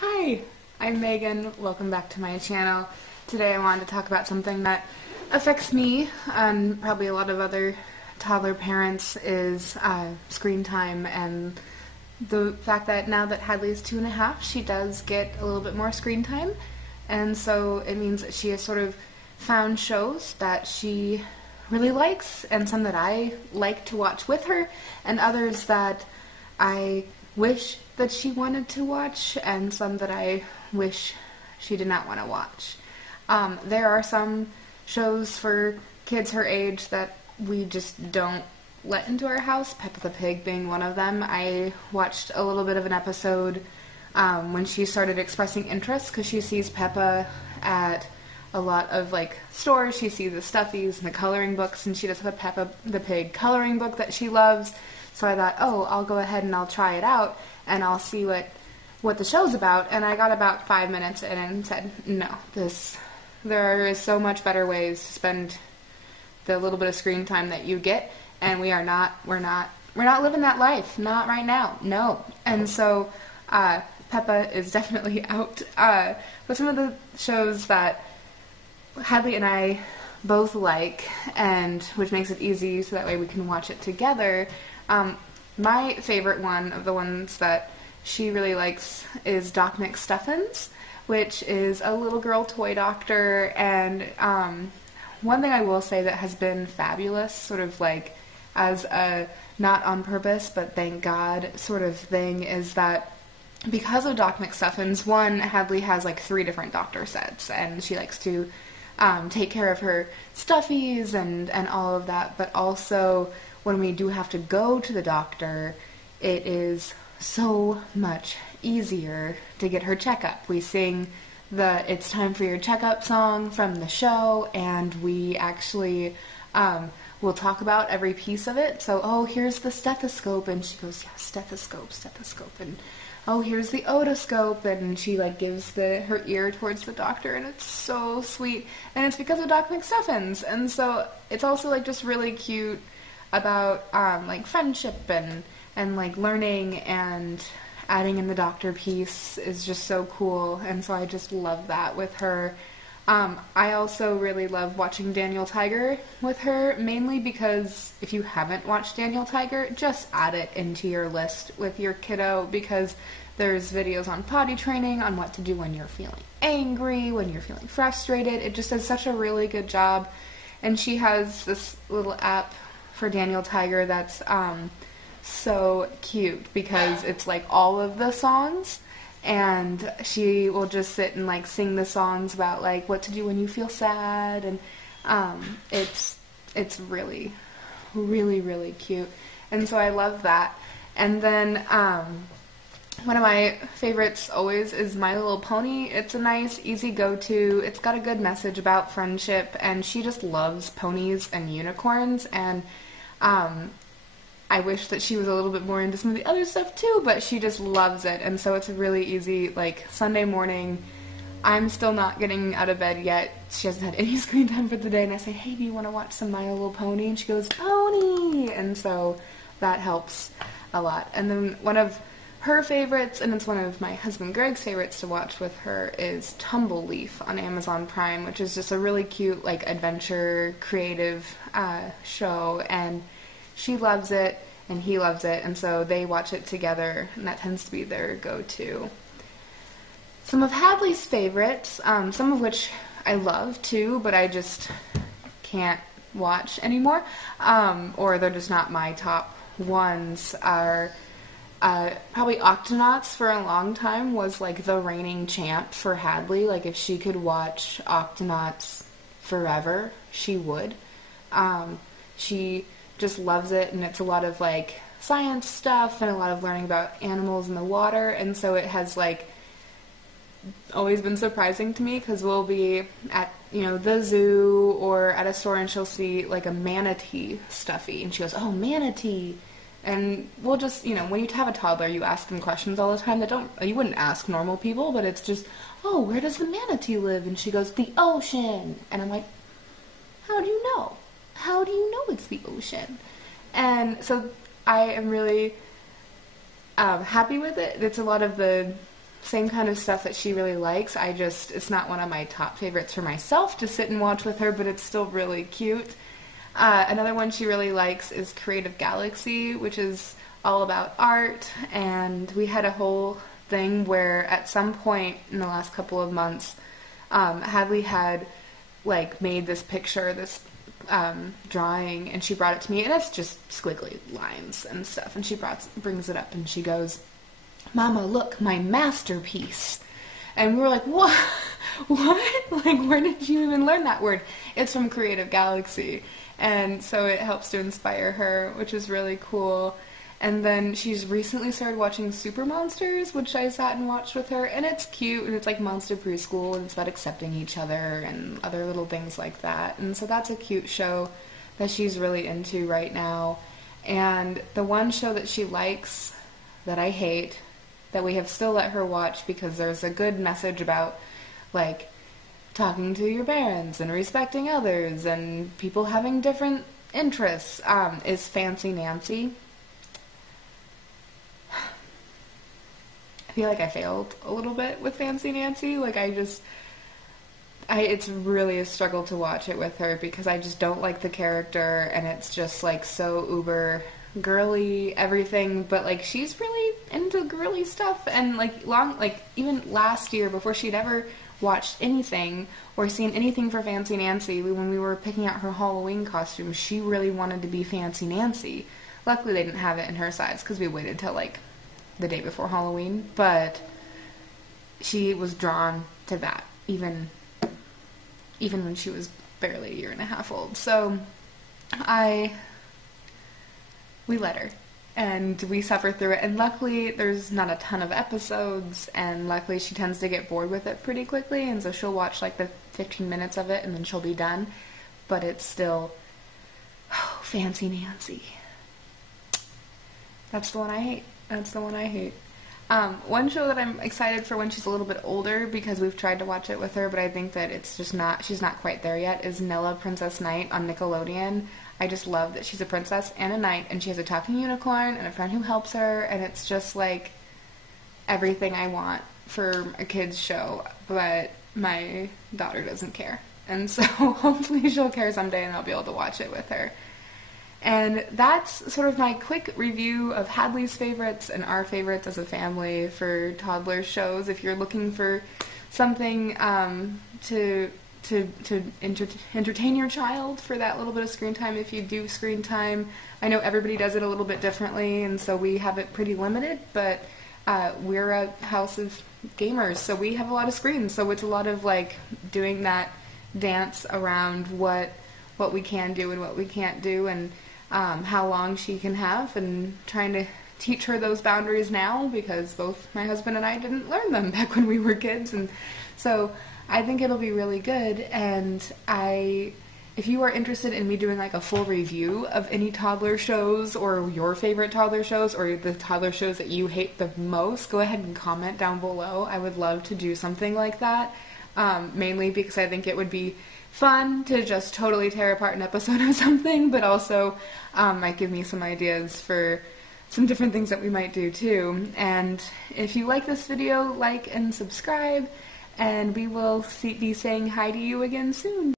Hi, I'm Megan. Welcome back to my channel. Today I wanted to talk about something that affects me and probably a lot of other toddler parents is screen time, and the fact that now that Hadley is 2.5, she does get a little bit more screen time, and so it means that she has sort of found shows that she really likes, and some that I like to watch with her, and others that I wish that she wanted to watch, and some that I wish she did not want to watch. There are some shows for kids her age that we just don't let into our house, Peppa the Pig being one of them. I watched a little bit of an episode when she started expressing interest, because she sees Peppa at a lot of stores. She sees the stuffies and the coloring books, and she does have a Peppa the Pig coloring book that she loves. So I thought, oh, I'll go ahead and I'll try it out, and I'll see what the show's about. And I got about 5 minutes in and said, no, there is so much better ways to spend the little bit of screen time that you get, and we're not living that life, not right now, no. And so Peppa is definitely out. But some of the shows that Hadley and I both like, and which makes it easy so that way we can watch it together. My favorite one of the ones that she really likes is Doc McStuffins, which is a little girl toy doctor. And one thing I will say that has been fabulous, sort of as a not on purpose but thank God sort of thing, is that because of Doc McStuffins, one, Hadley has 3 different doctor sets, and she likes to take care of her stuffies and all of that, but also when we do have to go to the doctor, it is so much easier to get her checkup. We sing the "It's Time for Your Checkup" song from the show, and we actually will talk about every piece of it. So, oh, here's the stethoscope, and she goes, yeah, stethoscope, and oh, here's the otoscope, and she gives her ear towards the doctor, and it's so sweet, and it's because of Doc McStuffins. And so it's also just really cute about friendship and learning, and adding in the doctor piece is just so cool, and so I just love that with her. I also really love watching Daniel Tiger with her, mainly because if you haven't watched Daniel Tiger, just add it into your list with your kiddo, because there's videos on potty training, on what to do when you're feeling angry, when you're feeling frustrated. It just does such a really good job. And she has this little app for Daniel Tiger that's so cute, because it's all of the songs, and she will just sit and sing the songs about what to do when you feel sad, and it's really, really, really cute, and so I love that. And then one of my favorites always is My Little Pony. It's a nice, easy go-to. It's got a good message about friendship, and she just loves ponies and unicorns, and I wish that she was a little bit more into some of the other stuff too, but she just loves it, and so it's a really easy, Sunday morning. I'm still not getting out of bed yet. She hasn't had any screen time for the day, and I say, hey, do you want to watch some My Little Pony? And she goes, Pony! And so that helps a lot. And then one of her favorites, and it's one of my husband Greg's favorites to watch with her, is Tumbleleaf on Amazon Prime, which is just a really cute, adventure, creative show, and she loves it, and he loves it, and so they watch it together, and that tends to be their go-to. Some of Hadley's favorites, some of which I love too, but I just can't watch anymore, or they're just not my top ones, are probably Octonauts. For a long time was the reigning champ for Hadley. If she could watch Octonauts forever, she would. She just loves it, and it's a lot of science stuff and a lot of learning about animals in the water, and so it has always been surprising to me, because we'll be at the zoo or at a store, and she'll see a manatee stuffy, and she goes, oh, manatee, and we'll just when you have a toddler, you ask them questions all the time that you wouldn't ask normal people, but it's just, oh, where does the manatee live? And she goes, the ocean. And I'm like, how do you know? How do you know it's the ocean? And so I am really happy with it. It's a lot of the same kind of stuff that she really likes. It's not one of my top favorites for myself to sit and watch with her, but it's still really cute. Another one she really likes is Creative Galaxy, which is all about art, and we had a whole thing where at some point in the last couple of months, Hadley had like made this picture, this drawing, and she brought it to me, and it's just squiggly lines and stuff, and she brings it up and she goes, "Mama, look, my masterpiece." And we were like, what? What? Like, where did you even learn that word? It's from Creative Galaxy. And so it helps to inspire her, which is really cool. And then she's recently started watching Super Monsters, which I sat and watched with her, and it's cute, and it's like monster preschool, and it's about accepting each other and other little things like that. And so that's a cute show that she's really into right now. And the one show that she likes, that I hate, that we have still let her watch because there's a good message about, like, talking to your parents and respecting others and people having different interests, is Fancy Nancy. I feel like I failed a little bit with Fancy Nancy. Like, it's really a struggle to watch it with her because I just don't like the character, and it's just, like, so uber girly everything, but, like, she's really into girly stuff, and, like, even last year, before she'd ever watched anything or seen anything for Fancy Nancy, when we were picking out her Halloween costume, she really wanted to be Fancy Nancy. Luckily they didn't have it in her size because we waited till, like, the day before Halloween, but she was drawn to that even when she was barely a year and a half old. So we let her, and we suffer through it, and luckily there's not a ton of episodes, and luckily she tends to get bored with it pretty quickly, and so she'll watch like the 15 minutes of it and then she'll be done. But it's still, Fancy Nancy. That's the one I hate. That's the one I hate. One show that I'm excited for when she's a little bit older, because we've tried to watch it with her, but I think that she's not quite there yet, is Nella Princess Knight on Nickelodeon. I just love that she's a princess and a knight, and she has a talking unicorn and a friend who helps her, and it's just like everything I want for a kid's show, but my daughter doesn't care. And so hopefully she'll care someday and I'll be able to watch it with her. And that's sort of my quick review of Hadley's favorites and our favorites as a family for toddler shows. If you're looking for something to entertain your child for that little bit of screen time, if you do screen time, I know everybody does it a little bit differently, and so we have it pretty limited, but we're a house of gamers, so we have a lot of screens, so it's a lot of like doing that dance around what we can do and what we can't do, and how long she can have, and trying to teach her those boundaries now, because both my husband and I didn't learn them back when we were kids, and so I think it'll be really good. And if you are interested in me doing like a full review of any toddler shows, or your favorite toddler shows, or the toddler shows that you hate the most, go ahead and comment down below. I would love to do something like that, mainly because I think it would be fun to just totally tear apart an episode of something, but also might give me some ideas for some different things that we might do too. And if you like this video, like and subscribe, and we will be saying hi to you again soon.